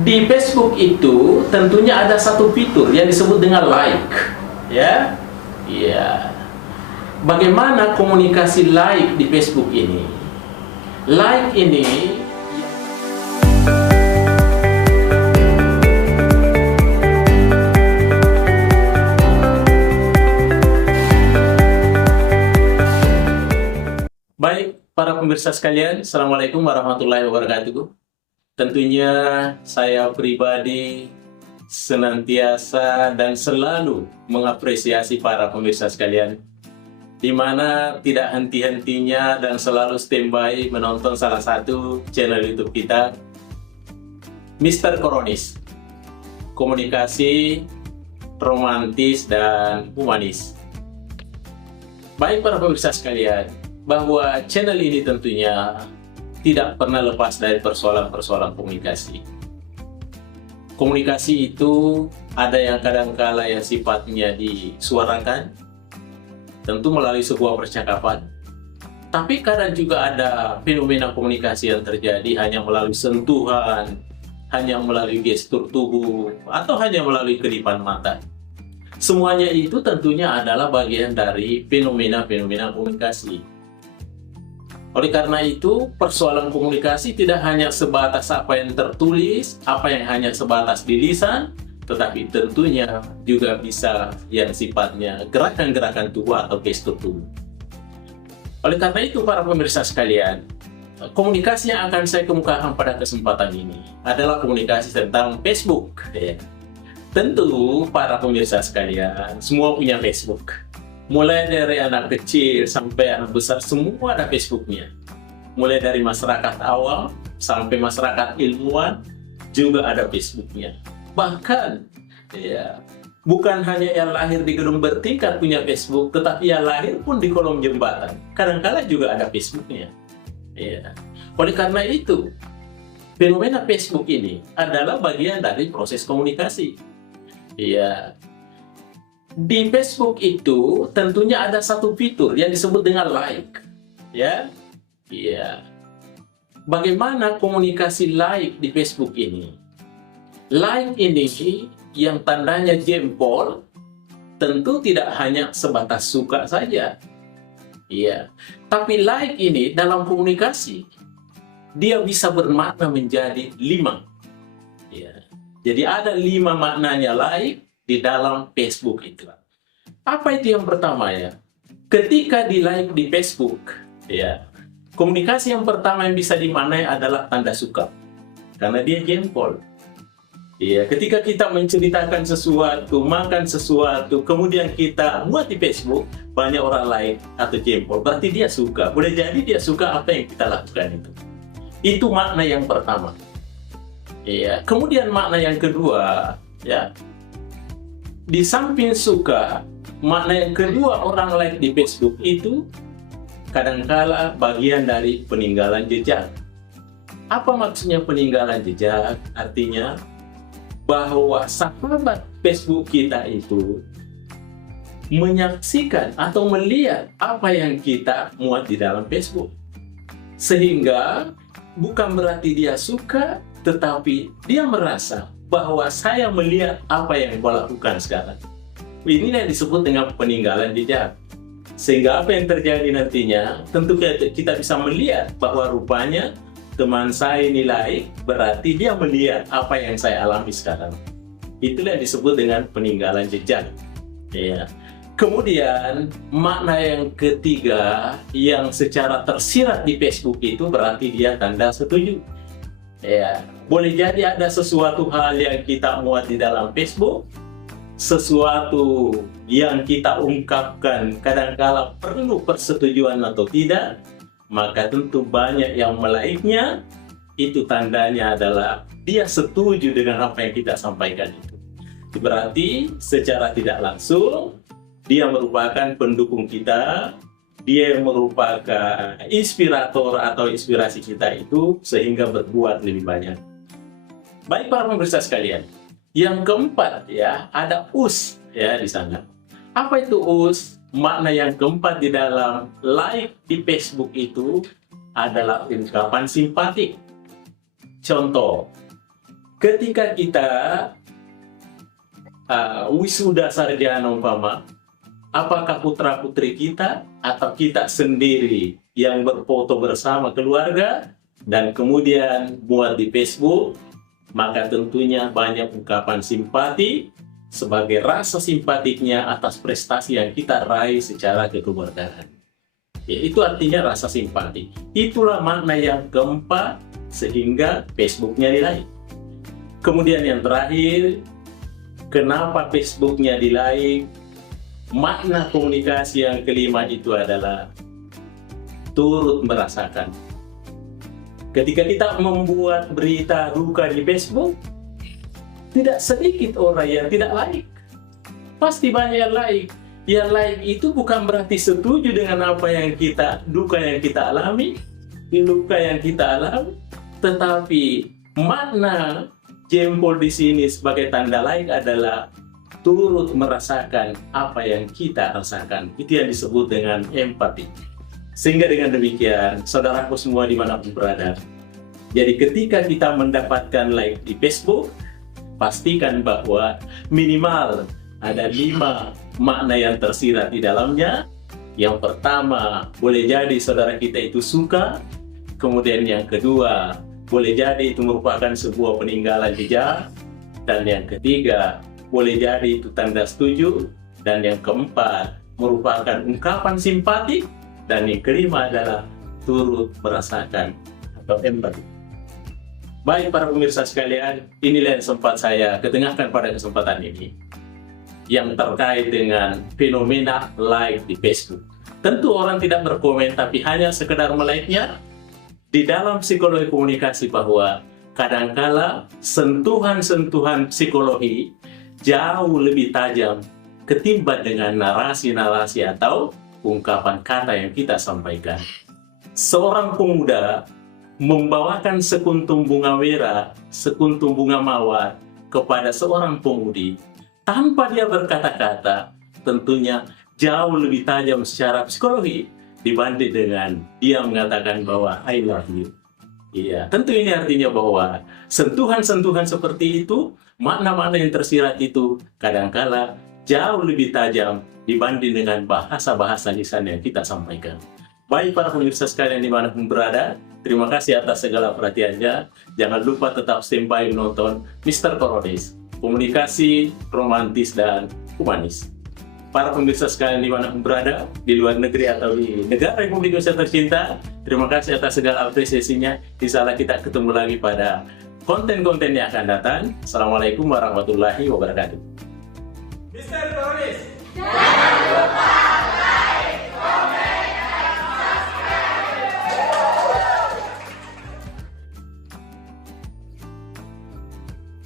Di Facebook itu tentunya ada satu fitur yang disebut dengan like, ya. Iya. Bagaimana komunikasi like di Facebook ini? Like ini baik, para pemirsa sekalian, Assalamualaikum warahmatullahi wabarakatuh. Tentunya saya pribadi senantiasa dan selalu mengapresiasi para pemirsa sekalian, di mana tidak henti-hentinya dan selalu standby menonton salah satu channel YouTube kita, Mr. Koronis, komunikasi romantis dan humanis. Baik para pemirsa sekalian, bahwa channel ini tentunya tidak pernah lepas dari persoalan-persoalan komunikasi. Komunikasi itu ada yang kadangkala yang sifatnya disuarakan, tentu melalui sebuah percakapan. Tapi kadang juga ada fenomena komunikasi yang terjadi hanya melalui sentuhan, hanya melalui gestur tubuh, atau hanya melalui kedipan mata. Semuanya itu tentunya adalah bagian dari fenomena-fenomena komunikasi. Oleh karena itu, persoalan komunikasi tidak hanya sebatas apa yang tertulis, apa yang hanya sebatas di lisan, tetapi tentunya juga bisa yang sifatnya gerakan-gerakan tubuh atau gestur tubuh. Oleh karena itu, para pemirsa sekalian, komunikasi yang akan saya kemukakan pada kesempatan ini adalah komunikasi tentang Facebook. Tentu, para pemirsa sekalian, semua punya Facebook. Mulai dari anak kecil sampai anak besar, semua ada Facebooknya. Mulai dari masyarakat awam sampai masyarakat ilmuwan juga ada Facebooknya. Bahkan, ya, bukan hanya yang lahir di gedung bertingkat punya Facebook, tetapi yang lahir pun di kolong jembatan. Kadang-kala juga ada Facebooknya. Ya. Oleh karena itu, fenomena Facebook ini adalah bagian dari proses komunikasi. Ya. Di Facebook itu tentunya ada satu fitur yang disebut dengan like, ya. Iya. Bagaimana komunikasi like di Facebook ini? Like ini yang tandanya jempol tentu tidak hanya sebatas suka saja. Iya. Tapi like ini dalam komunikasi dia bisa bermakna menjadi 5. Ya. Jadi ada 5 maknanya like di dalam Facebook itu. Apa itu yang pertama ya? Ketika di like di Facebook, ya, komunikasi yang pertama yang bisa dimaknai adalah tanda suka, karena dia jempol. Ya, ketika kita menceritakan sesuatu, makan sesuatu, kemudian kita muat di Facebook, banyak orang like atau jempol, berarti dia suka. Boleh jadi dia suka apa yang kita lakukan itu. Itu makna yang pertama. Ya, kemudian makna yang kedua, ya. Di samping suka, makna yang kedua orang like di Facebook itu kadangkala bagian dari peninggalan jejak. Apa maksudnya peninggalan jejak? Artinya bahwa sahabat Facebook kita itu menyaksikan atau melihat apa yang kita muat di dalam Facebook. Sehingga bukan berarti dia suka, tetapi dia merasa bahwa saya melihat apa yang kau lakukan sekarang. Ini yang disebut dengan peninggalan jejak. Sehingga apa yang terjadi nantinya, tentu kita bisa melihat bahwa rupanya teman saya nilai, berarti dia melihat apa yang saya alami sekarang. Itulah yang disebut dengan peninggalan jejak. Ya. Kemudian, makna yang ketiga yang secara tersirat di Facebook itu berarti dia tanda setuju. Ya, boleh jadi ada sesuatu hal yang kita muat di dalam Facebook, sesuatu yang kita ungkapkan kadangkala perlu persetujuan atau tidak, maka tentu banyak yang melike-nya, itu tandanya adalah dia setuju dengan apa yang kita sampaikan itu. Berarti secara tidak langsung, dia merupakan pendukung kita, dia yang merupakan inspirator atau inspirasi kita itu sehingga berbuat lebih banyak. Baik para pemirsa sekalian, yang keempat ya ada us ya di sana. Apa itu us? Makna yang keempat di dalam like di Facebook itu adalah ungkapan simpatik. Contoh, ketika kita wisuda sarjana umpama, apakah putra-putri kita atau kita sendiri yang berfoto bersama keluarga dan kemudian buat di Facebook, maka tentunya banyak ungkapan simpati sebagai rasa simpatiknya atas prestasi yang kita raih secara kekeluargaan. Ya, itu artinya rasa simpati. Itulah makna yang keempat sehingga Facebooknya di-like. Kemudian yang terakhir, kenapa Facebooknya di-like? Makna komunikasi yang kelima itu adalah turut merasakan. Ketika kita membuat berita duka di Facebook, tidak sedikit orang yang tidak like. Pasti banyak yang like. Yang like itu bukan berarti setuju dengan apa yang duka yang kita alami, luka yang kita alami, tetapi makna jempol di sini sebagai tanda like adalah turut merasakan apa yang kita rasakan. Itu yang disebut dengan empati. Sehingga dengan demikian, saudaraku semua dimanapun berada, jadi ketika kita mendapatkan like di Facebook, pastikan bahwa minimal ada 5 makna yang tersirat di dalamnya. Yang pertama, boleh jadi saudara kita itu suka. Kemudian yang kedua, boleh jadi itu merupakan sebuah peninggalan jejak. Dan yang ketiga, boleh jadi itu tanda setuju. Dan yang keempat, merupakan ungkapan simpati. Dan yang kelima adalah turut merasakan atau empati. Baik para pemirsa sekalian, inilah yang sempat saya ketengahkan pada kesempatan ini, yang terkait dengan fenomena like di Facebook. Tentu orang tidak berkomen, tapi hanya sekedar melike-nya. Di dalam psikologi komunikasi bahwa kadangkala sentuhan-sentuhan psikologi jauh lebih tajam ketimbang dengan narasi-narasi atau ungkapan kata yang kita sampaikan. Seorang pemuda membawakan sekuntum bunga merah, sekuntum bunga mawar kepada seorang pemudi, tanpa dia berkata-kata, tentunya jauh lebih tajam secara psikologi dibanding dengan dia mengatakan bahwa I love you. Iya, tentu ini artinya bahwa sentuhan-sentuhan seperti itu, makna-makna yang tersirat itu kadangkala jauh lebih tajam dibanding dengan bahasa-bahasa lisan yang kita sampaikan. Baik para pemirsa sekalian dimanapun berada, terima kasih atas segala perhatiannya. Jangan lupa tetap standby menonton Mr. Koronis, komunikasi romantis dan humanis. Para pemirsa sekalian dimanapun berada, di luar negeri atau di negara Republik Indonesia tercinta, terima kasih atas segala apresiasinya. Insyaallah kita ketemu lagi pada konten-konten yang akan datang. Assalamualaikum warahmatullahi wabarakatuh.